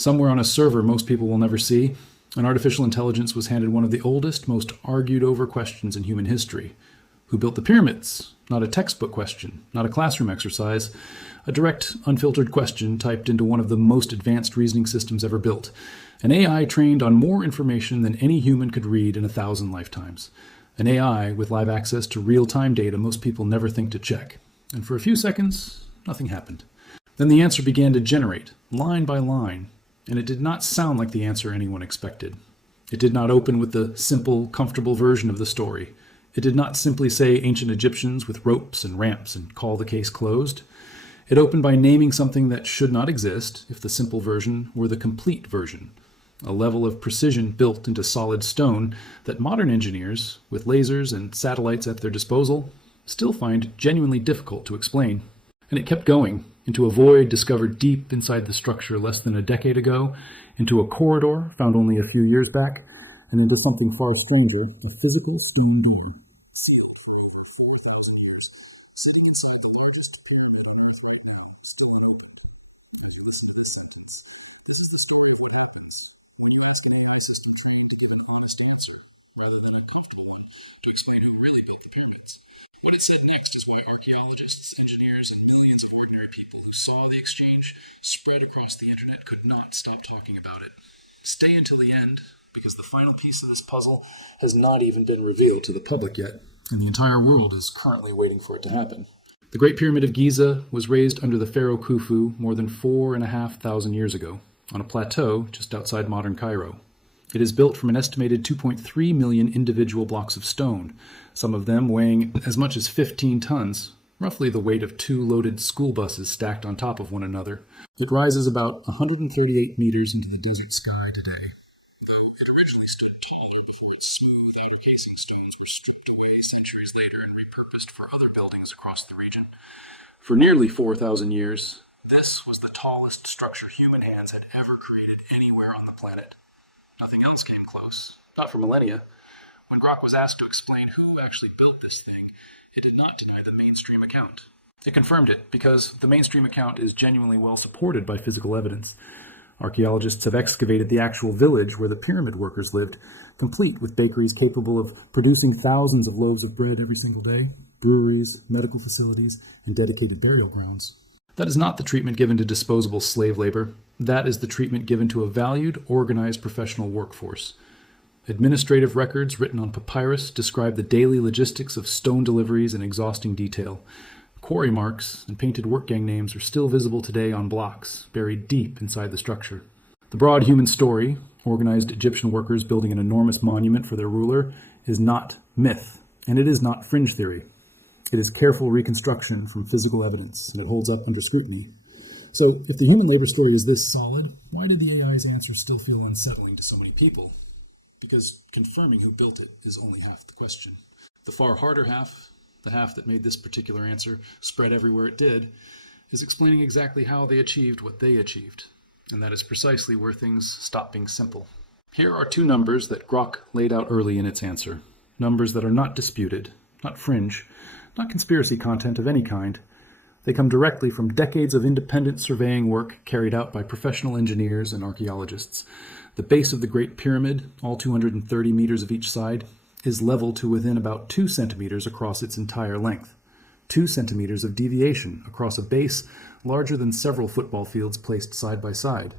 Somewhere on a server most people will never see, an artificial intelligence was handed one of the oldest, most argued over questions in human history. Who built the pyramids? Not a textbook question, not a classroom exercise, a direct, unfiltered question typed into one of the most advanced reasoning systems ever built. An AI trained on more information than any human could read in 1,000 lifetimes. An AI with live access to real-time data most people never think to check. And for a few seconds, nothing happened. Then the answer began to generate, line by line, and it did not sound like the answer anyone expected. It did not open with the simple, comfortable version of the story. It did not simply say ancient Egyptians with ropes and ramps and call the case closed. It opened by naming something that should not exist if the simple version were the complete version, a level of precision built into solid stone that modern engineers, with lasers and satellites at their disposal, still find genuinely difficult to explain. And it kept going, into a void discovered deep inside the structure less than a decade ago, into a corridor found only a few years back, and into something far stranger, a physical stone door. Sealed for over 4,000 years, sitting inside the largest pyramid on Earth right now, still unopened. As you can see in this sentence, this is the story of what happens when you ask an AI system trained to give an honest answer, rather than a comfortable one, to explain who really built the pyramids. What it said next is why archaeologists, engineers, and millions of ordinary people who saw the exchange spread across the internet could not stop talking about it. Stay until the end, because the final piece of this puzzle has not even been revealed to the public yet, and the entire world is currently waiting for it to happen. The Great Pyramid of Giza was raised under the pharaoh Khufu more than 4,500 years ago, on a plateau just outside modern Cairo. It is built from an estimated 2.3 million individual blocks of stone, some of them weighing as much as 15 tons, roughly the weight of 2 loaded school buses stacked on top of one another. It rises about 138 meters into the desert sky today. Though it originally stood taller before its smooth outer casing stones were stripped away centuries later and repurposed for other buildings across the region. For nearly 4,000 years, this was the tallest structure human hands had ever created anywhere on the planet. Nothing else came close, not for millennia. When Grok was asked to explain who actually built this thing, it did not deny the mainstream account. It confirmed it because the mainstream account is genuinely well supported by physical evidence. Archaeologists have excavated the actual village where the pyramid workers lived, complete with bakeries capable of producing thousands of loaves of bread every single day, breweries, medical facilities, and dedicated burial grounds. That is not the treatment given to disposable slave labor. That is the treatment given to a valued, organized professional workforce. Administrative records written on papyrus describe the daily logistics of stone deliveries in exhausting detail. Quarry marks and painted work gang names are still visible today on blocks, buried deep inside the structure. The broad human story, organized Egyptian workers building an enormous monument for their ruler, is not myth, and it is not fringe theory. It is careful reconstruction from physical evidence, and it holds up under scrutiny. So, if the human labor story is this solid, why did the AI's answer still feel unsettling to so many people? Because confirming who built it is only half the question. The far harder half, the half that made this particular answer spread everywhere it did, is explaining exactly how they achieved what they achieved. And that is precisely where things stop being simple. Here are 2 numbers that Grok laid out early in its answer. Numbers that are not disputed, not fringe, not conspiracy content of any kind. They come directly from decades of independent surveying work carried out by professional engineers and archaeologists. The base of the Great Pyramid, all 230 meters of each side, is level to within about 2 centimeters across its entire length. 2 centimeters of deviation across a base larger than several football fields placed side by side.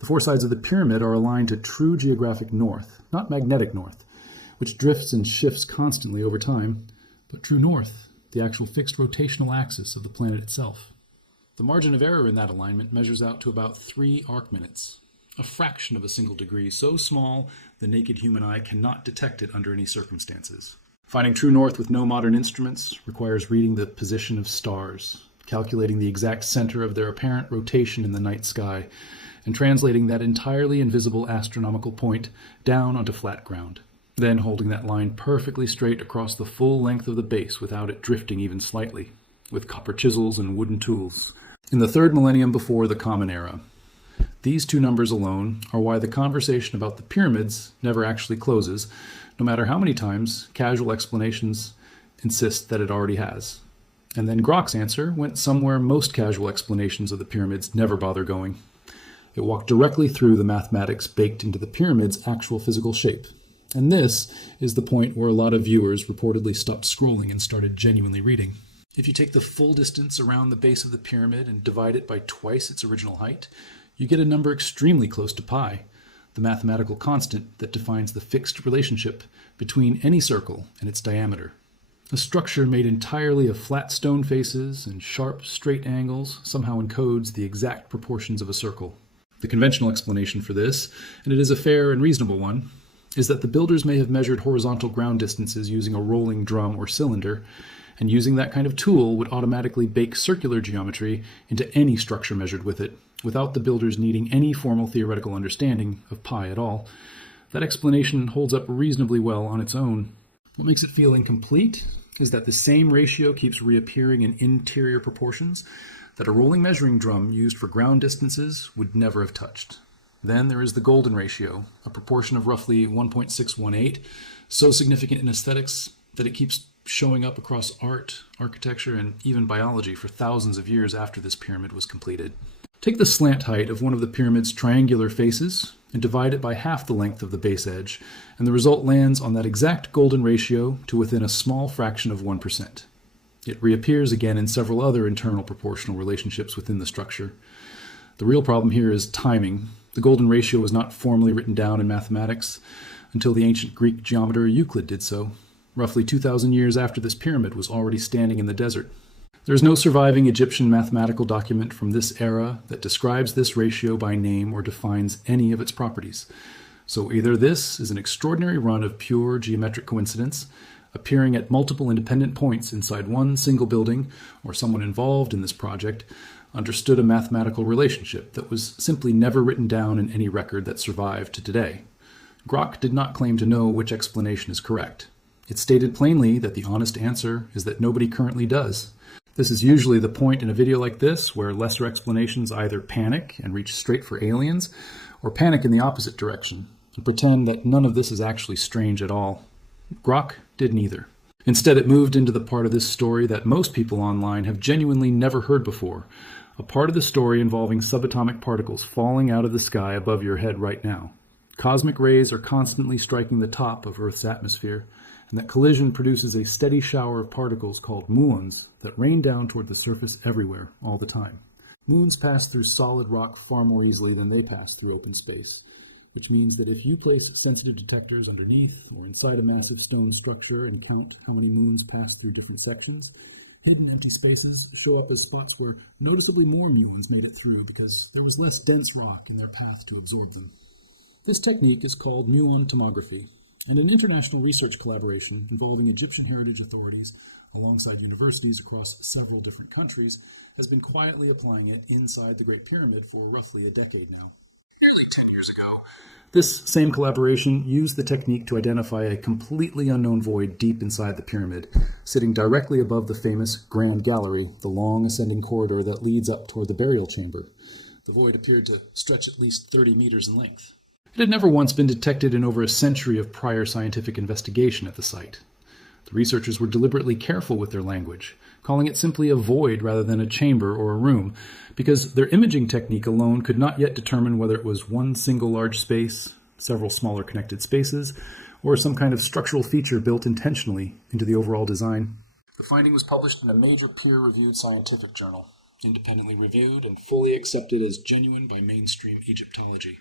The 4 sides of the pyramid are aligned to true geographic north, not magnetic north, which drifts and shifts constantly over time, but true north, the actual fixed rotational axis of the planet itself. The margin of error in that alignment measures out to about 3 arc minutes, a fraction of a single degree, so small the naked human eye cannot detect it under any circumstances. Finding true north with no modern instruments requires reading the position of stars, calculating the exact center of their apparent rotation in the night sky, and translating that entirely invisible astronomical point down onto flat ground, then holding that line perfectly straight across the full length of the base without it drifting even slightly, with copper chisels and wooden tools. In the 3rd millennium before the Common Era, these 2 numbers alone are why the conversation about the pyramids never actually closes, no matter how many times casual explanations insist that it already has. And then Grok's answer went somewhere most casual explanations of the pyramids never bother going. It walked directly through the mathematics baked into the pyramid's actual physical shape. And this is the point where a lot of viewers reportedly stopped scrolling and started genuinely reading. If you take the full distance around the base of the pyramid and divide it by twice its original height, you get a number extremely close to pi, the mathematical constant that defines the fixed relationship between any circle and its diameter. A structure made entirely of flat stone faces and sharp, straight angles somehow encodes the exact proportions of a circle. The conventional explanation for this, and it is a fair and reasonable one, is that the builders may have measured horizontal ground distances using a rolling drum or cylinder, and using that kind of tool would automatically bake circular geometry into any structure measured with it, without the builders needing any formal theoretical understanding of pi at all. That explanation holds up reasonably well on its own. What makes it feel incomplete is that the same ratio keeps reappearing in interior proportions that a rolling measuring drum used for ground distances would never have touched. Then there is the golden ratio, a proportion of roughly 1.618, so significant in aesthetics that it keeps showing up across art, architecture, and even biology for thousands of years after this pyramid was completed. Take the slant height of one of the pyramid's triangular faces and divide it by half the length of the base edge, and the result lands on that exact golden ratio to within a small fraction of 1%. It reappears again in several other internal proportional relationships within the structure. The real problem here is timing. The golden ratio was not formally written down in mathematics until the ancient Greek geometer Euclid did so. Roughly 2,000 years after this pyramid was already standing in the desert. There is no surviving Egyptian mathematical document from this era that describes this ratio by name or defines any of its properties. So either this is an extraordinary run of pure geometric coincidence, appearing at multiple independent points inside one single building, or someone involved in this project understood a mathematical relationship that was simply never written down in any record that survived to today. Grok did not claim to know which explanation is correct. It stated plainly that the honest answer is that nobody currently does. This is usually the point in a video like this where lesser explanations either panic and reach straight for aliens, or panic in the opposite direction and pretend that none of this is actually strange at all. Grok did neither. Instead, it moved into the part of this story that most people online have genuinely never heard before, a part of the story involving subatomic particles falling out of the sky above your head right now. Cosmic rays are constantly striking the top of Earth's atmosphere, and that collision produces a steady shower of particles called muons that rain down toward the surface everywhere, all the time. Muons pass through solid rock far more easily than they pass through open space, which means that if you place sensitive detectors underneath or inside a massive stone structure and count how many muons pass through different sections, hidden empty spaces show up as spots where noticeably more muons made it through because there was less dense rock in their path to absorb them. This technique is called Muon tomography, and an international research collaboration involving Egyptian heritage authorities alongside universities across several different countries has been quietly applying it inside the Great Pyramid for roughly a decade now. Nearly 10 years ago, this same collaboration used the technique to identify a completely unknown void deep inside the pyramid, sitting directly above the famous Grand Gallery, the long ascending corridor that leads up toward the burial chamber. The void appeared to stretch at least 30 meters in length. It had never once been detected in over a century of prior scientific investigation at the site. The researchers were deliberately careful with their language, calling it simply a void rather than a chamber or a room, because their imaging technique alone could not yet determine whether it was one single large space, several smaller connected spaces, or some kind of structural feature built intentionally into the overall design. The finding was published in a major peer-reviewed scientific journal, independently reviewed and fully accepted as genuine by mainstream Egyptology.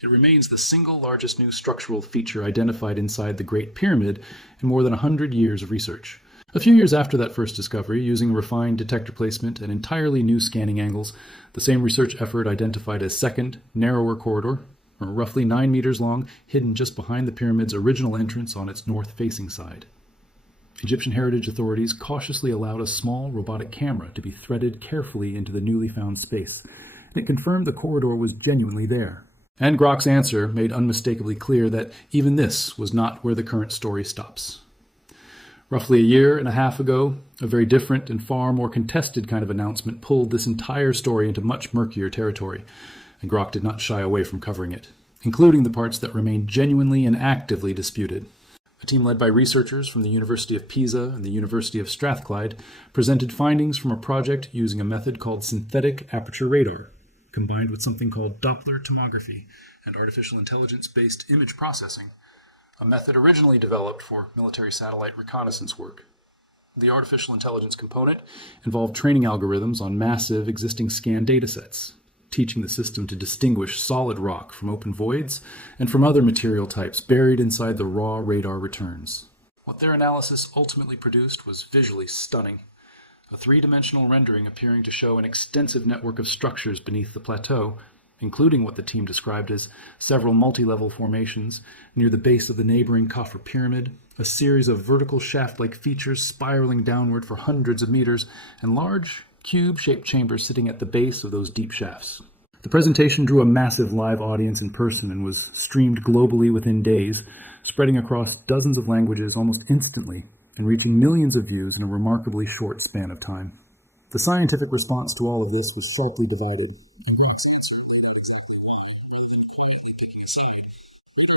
It remains the single largest new structural feature identified inside the Great Pyramid in more than 100 years of research. A few years after that first discovery, using refined detector placement and entirely new scanning angles, the same research effort identified a second, narrower corridor, roughly 9 meters long, hidden just behind the pyramid's original entrance on its north-facing side. Egyptian heritage authorities cautiously allowed a small robotic camera to be threaded carefully into the newly found space, and it confirmed the corridor was genuinely there. And Grok's answer made unmistakably clear that even this was not where the current story stops. Roughly a year and a half ago, a very different and far more contested kind of announcement pulled this entire story into much murkier territory, and Grok did not shy away from covering it, including the parts that remained genuinely and actively disputed. A team led by researchers from the University of Pisa and the University of Strathclyde presented findings from a project using a method called synthetic aperture radar, combined with something called Doppler tomography and artificial intelligence-based image processing, a method originally developed for military satellite reconnaissance work. The artificial intelligence component involved training algorithms on massive existing scan datasets, teaching the system to distinguish solid rock from open voids and from other material types buried inside the raw radar returns. What their analysis ultimately produced was visually stunning. A three-dimensional rendering appearing to show an extensive network of structures beneath the plateau, including what the team described as several multi-level formations near the base of the neighboring Khafre pyramid, a series of vertical shaft-like features spiraling downward for hundreds of meters, and large, cube-shaped chambers sitting at the base of those deep shafts. The presentation drew a massive live audience in person and was streamed globally within days, spreading across dozens of languages almost instantly and reaching millions of views in a remarkably short span of time. The scientific response to all of this was sharply divided. Radar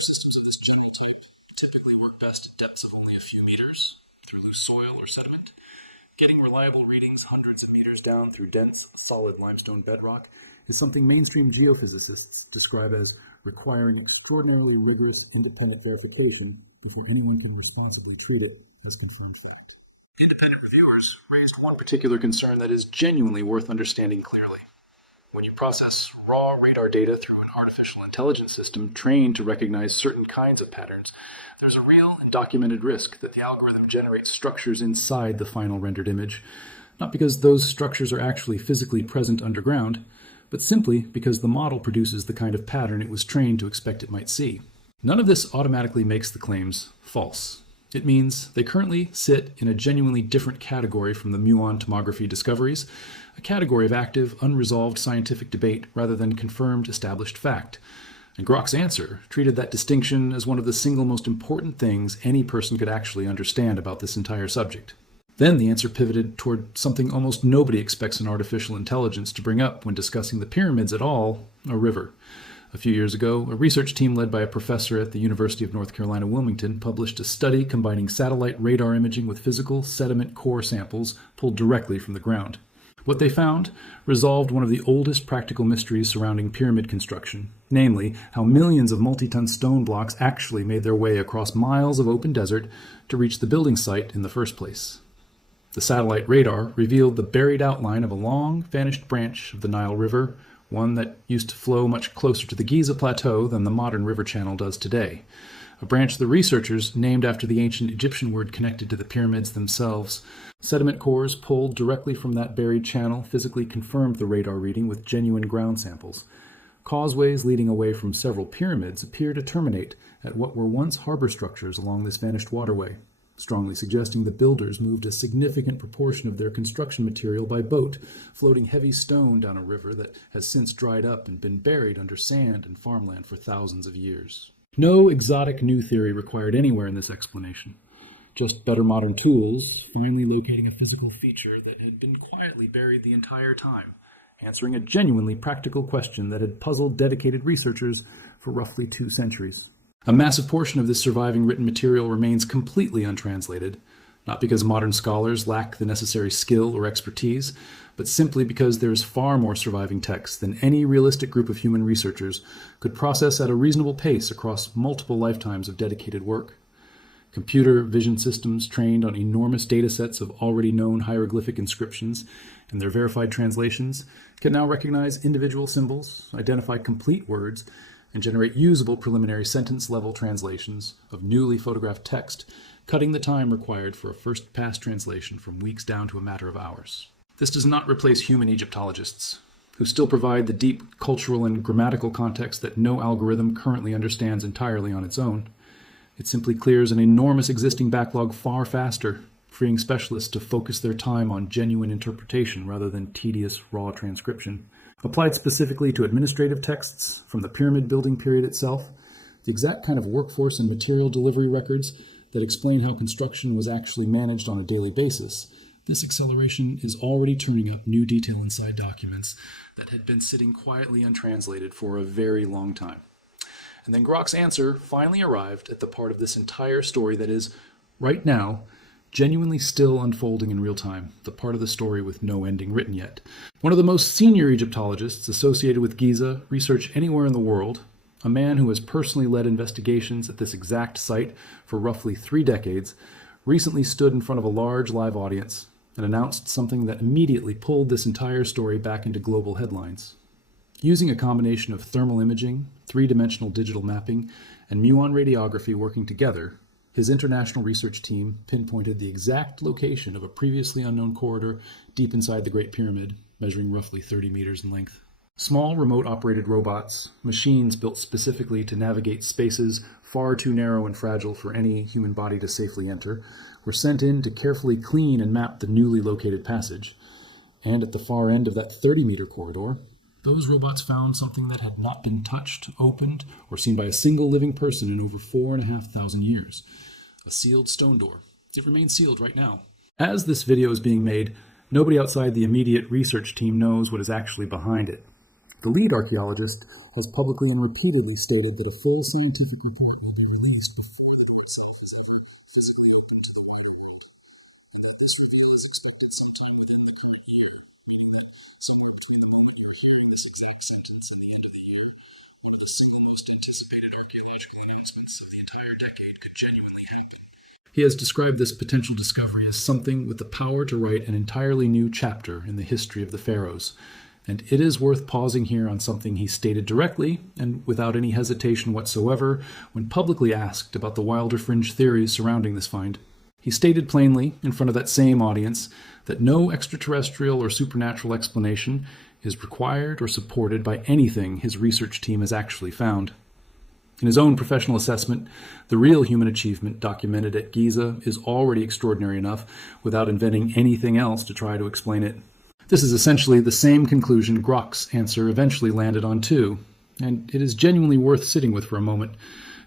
systems of this general type typically work best at depths of only a few meters through loose soil or sediment. Getting reliable readings hundreds of meters down through dense, solid limestone bedrock is something mainstream geophysicists describe as requiring extraordinarily rigorous independent verification before anyone can responsibly treat it as confirmed fact. Independent reviewers raised one particular concern that is genuinely worth understanding clearly. When you process raw radar data through an artificial intelligence system trained to recognize certain kinds of patterns, there's a real and documented risk that the algorithm generates structures inside the final rendered image, not because those structures are actually physically present underground, but simply because the model produces the kind of pattern it was trained to expect it might see. None of this automatically makes the claims false. It means they currently sit in a genuinely different category from the Muon tomography discoveries, a category of active, unresolved scientific debate rather than confirmed, established fact. And Grok's answer treated that distinction as one of the single most important things any person could actually understand about this entire subject. Then the answer pivoted toward something almost nobody expects an artificial intelligence to bring up when discussing the pyramids at all: a river. A few years ago, a research team led by a professor at the University of North Carolina, Wilmington, published a study combining satellite radar imaging with physical sediment core samples pulled directly from the ground. What they found resolved one of the oldest practical mysteries surrounding pyramid construction, namely how millions of multi-ton stone blocks actually made their way across miles of open desert to reach the building site in the first place. The satellite radar revealed the buried outline of a long, vanished branch of the Nile River, one that used to flow much closer to the Giza Plateau than the modern river channel does today, a branch the researchers named after the ancient Egyptian word connected to the pyramids themselves. Sediment cores pulled directly from that buried channel physically confirmed the radar reading with genuine ground samples. Causeways leading away from several pyramids appear to terminate at what were once harbor structures along this vanished waterway, strongly suggesting the builders moved a significant proportion of their construction material by boat, floating heavy stone down a river that has since dried up and been buried under sand and farmland for thousands of years. No exotic new theory required anywhere in this explanation. Just better modern tools, finally locating a physical feature that had been quietly buried the entire time, answering a genuinely practical question that had puzzled dedicated researchers for roughly 2 centuries. A massive portion of this surviving written material remains completely untranslated, not because modern scholars lack the necessary skill or expertise, but simply because there is far more surviving text than any realistic group of human researchers could process at a reasonable pace across multiple lifetimes of dedicated work. Computer vision systems trained on enormous datasets of already known hieroglyphic inscriptions and their verified translations can now recognize individual symbols, identify complete words, and generate usable preliminary sentence-level translations of newly photographed text, cutting the time required for a first-pass translation from weeks down to a matter of hours. This does not replace human Egyptologists, who still provide the deep cultural and grammatical context that no algorithm currently understands entirely on its own. It simply clears an enormous existing backlog far faster, freeing specialists to focus their time on genuine interpretation rather than tedious raw transcription. Applied specifically to administrative texts from the pyramid building period itself, the exact kind of workforce and material delivery records that explain how construction was actually managed on a daily basis, this acceleration is already turning up new detail inside documents that had been sitting quietly untranslated for a very long time. And then Grok's answer finally arrived at the part of this entire story that is, right now, genuinely still unfolding in real time, the part of the story with no ending written yet. One of the most senior Egyptologists associated with Giza research anywhere in the world, a man who has personally led investigations at this exact site for roughly 3 decades, recently stood in front of a large live audience and announced something that immediately pulled this entire story back into global headlines. Using a combination of thermal imaging, 3-dimensional digital mapping, and muon radiography working together, his international research team pinpointed the exact location of a previously unknown corridor deep inside the Great Pyramid, measuring roughly 30 meters in length. Small remote-operated robots, machines built specifically to navigate spaces far too narrow and fragile for any human body to safely enter, were sent in to carefully clean and map the newly located passage. And at the far end of that 30-meter corridor, those robots found something that had not been touched, opened, or seen by a single living person in over 4,500 years. A sealed stone door. It remains sealed right now. As this video is being made, nobody outside the immediate research team knows what is actually behind it. The lead archaeologist has publicly and repeatedly stated that a full scientific report will be released before the itself is ever physically opened to the wider world, and that this reveal is expected sometime within the current year, meaning that somewhere between the moment you are hearing this exact sentence and the end of the year, one of the single most anticipated archaeological announcements of the entire decade could genuinely happen. He has described this potential discovery as something with the power to write an entirely new chapter in the history of the pharaohs. And it is worth pausing here on something he stated directly and without any hesitation whatsoever when publicly asked about the wilder fringe theories surrounding this find. He stated plainly, in front of that same audience, that no extraterrestrial or supernatural explanation is required or supported by anything his research team has actually found. In his own professional assessment, the real human achievement documented at Giza is already extraordinary enough without inventing anything else to try to explain it. This is essentially the same conclusion Grok's answer eventually landed on too, and it is genuinely worth sitting with for a moment,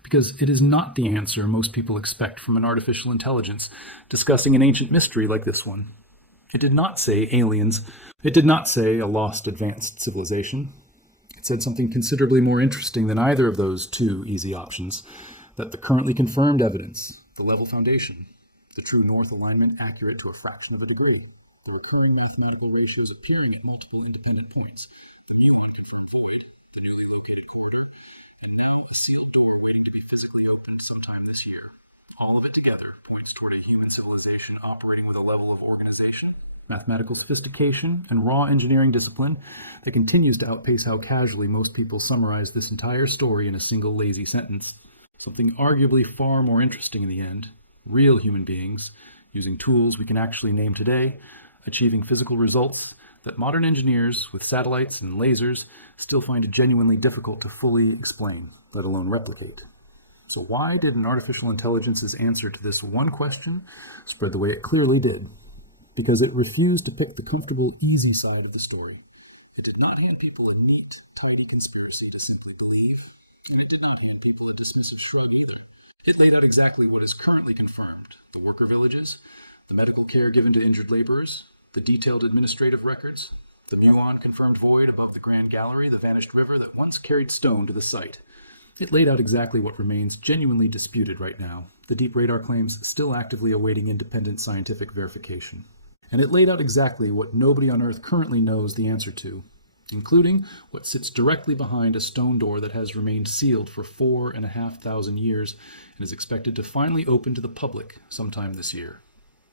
because it is not the answer most people expect from an artificial intelligence discussing an ancient mystery like this one. It did not say aliens. It did not say a lost advanced civilization. It said something considerably more interesting than either of those 2 easy options, that the currently confirmed evidence, the level foundation, the true north alignment accurate to a fraction of a degree, the recurring mathematical ratios appearing at multiple independent points, the Muon confirmed void, the newly located corridor, and now a sealed door waiting to be physically opened sometime this year. All of it together points toward a human civilization operating with a level of organization, mathematical sophistication, and raw engineering discipline that continues to outpace how casually most people summarize this entire story in a single lazy sentence. Something arguably far more interesting in the end, real human beings, using tools we can actually name today, achieving physical results that modern engineers with satellites and lasers still find it genuinely difficult to fully explain, let alone replicate. So why did an artificial intelligence's answer to this one question spread the way it clearly did? Because it refused to pick the comfortable, easy side of the story. It did not hand people a neat, tiny conspiracy to simply believe, and it did not hand people a dismissive shrug either. It laid out exactly what is currently confirmed: the worker villages, the medical care given to injured laborers, the detailed administrative records, the Muon confirmed void above the Grand Gallery, the vanished river that once carried stone to the site. It laid out exactly what remains genuinely disputed right now, the deep radar claims still actively awaiting independent scientific verification. And it laid out exactly what nobody on Earth currently knows the answer to, including what sits directly behind a stone door that has remained sealed for 4,500 years and is expected to finally open to the public sometime this year.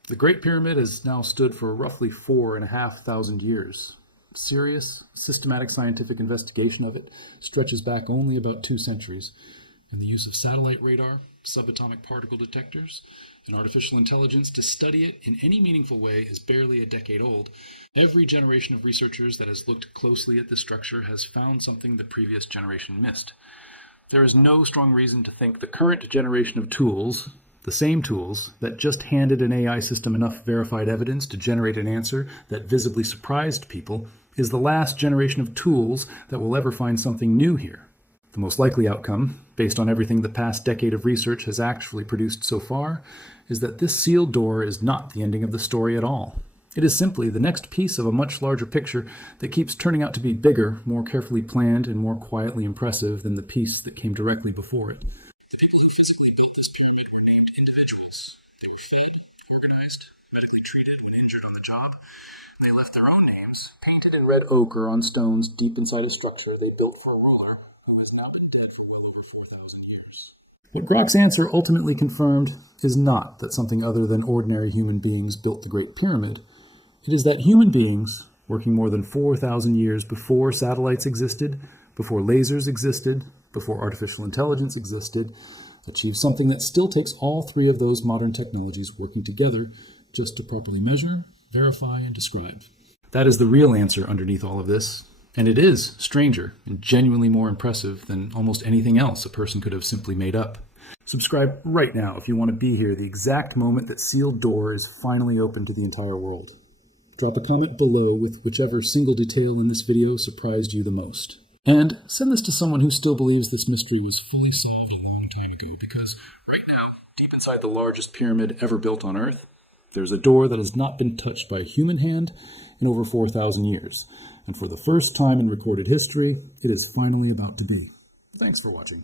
The Great Pyramid has now stood for roughly 4,500 years. Serious, systematic scientific investigation of it stretches back only about 2 centuries, and the use of satellite radar, subatomic particle detectors, and artificial intelligence to study it in any meaningful way is barely a decade old. Every generation of researchers that has looked closely at this structure has found something the previous generation missed. There is no strong reason to think the current generation of tools, the same tools that just handed an AI system enough verified evidence to generate an answer that visibly surprised people, is the last generation of tools that will ever find something new here. The most likely outcome, based on everything the past decade of research has actually produced so far, is that this sealed door is not the ending of the story at all. It is simply the next piece of a much larger picture that keeps turning out to be bigger, more carefully planned, and more quietly impressive than the piece that came directly before it. The people who physically built this pyramid were named individuals. They were fed, organized, red ochre on stones deep inside a structure they built for a ruler who has now been dead for well over 4,000 years. What Grok's answer ultimately confirmed is not that something other than ordinary human beings built the Great Pyramid. It is that human beings, working more than 4,000 years before satellites existed, before lasers existed, before artificial intelligence existed, achieved something that still takes all three of those modern technologies working together just to properly measure, verify, and describe. That is the real answer underneath all of this, and it is stranger and genuinely more impressive than almost anything else a person could have simply made up. Subscribe right now if you want to be here the exact moment that sealed door is finally open to the entire world. Drop a comment below with whichever single detail in this video surprised you the most. And send this to someone who still believes this mystery was fully solved a long time ago, because right now, deep inside the largest pyramid ever built on Earth, there's a door that has not been touched by a human hand in over 4,000 years. And for the first time in recorded history, it is finally about to be. Thanks for watching.